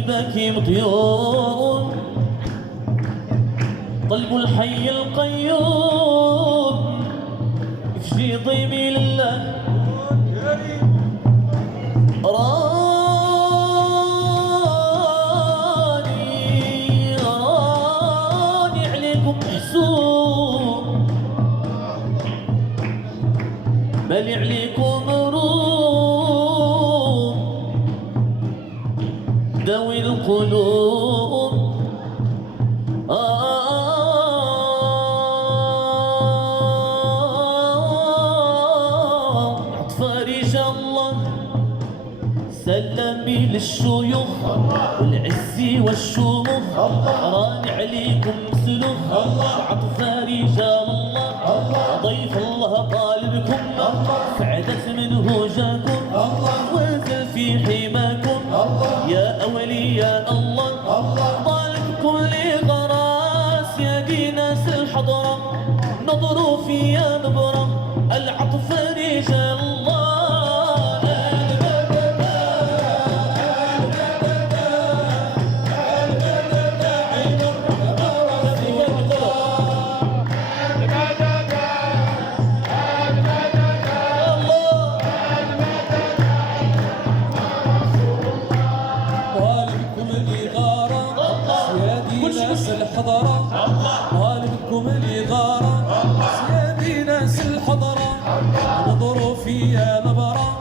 باكي مطيون قلب الحي القيوم يفجي ضيمي لله راني عليكم محسوب بالي عليكم روم داوي القلوب عطفارج الله سلمي للشيوخ والعز والشموخ راني عليكم سلوخ عطفة رجال الله ضيف الله طالبكم سعدت منه جاكم وانزل في حماكم يا أولياء الله طالبكم لغراس يا دي ناس الحضرة نظروا فيا نبرة العطف رجال الله الحضرة طالبكم الإغارة سيادي ناس الحضرة نظروا فيا نبرة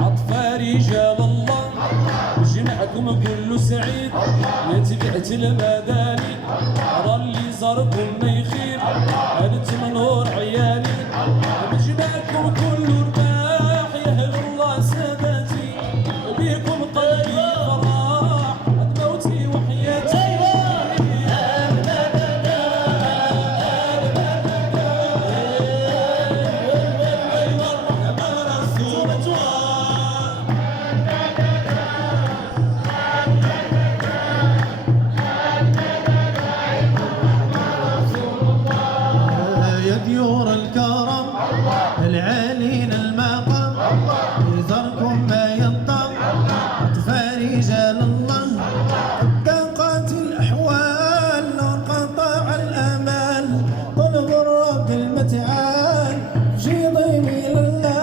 عطفة رجال الله وجمعكم كله سعيد يا تبعت المداني راه اللي زاركم ما يخيب انتم نور عيالي بجمعكم كله رباح يا اهل الله ساداتي بيكم قلبي فرح عد موتي وحياتي ديور الكرم العالين المقام يزركم ما يطم رجال الله ضاقت الأحوال وانقطع الأمل طلب الرب المتعال في ضيمي لله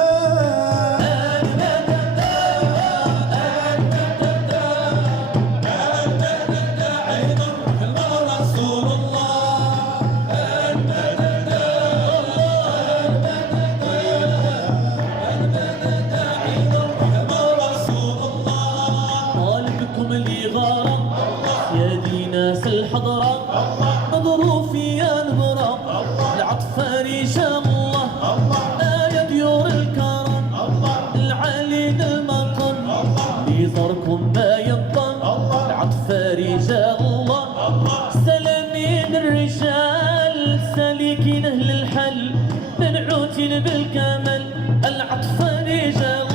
ناس الحضرة نظروا فيا نبرة العطفة رجال الله يا ديور الكرم العالين المقام يزاركم ما يضم العطفة رجال الله سلامين الرجال سالكين أهل الحل منعوتين بالكمال العطفة رجال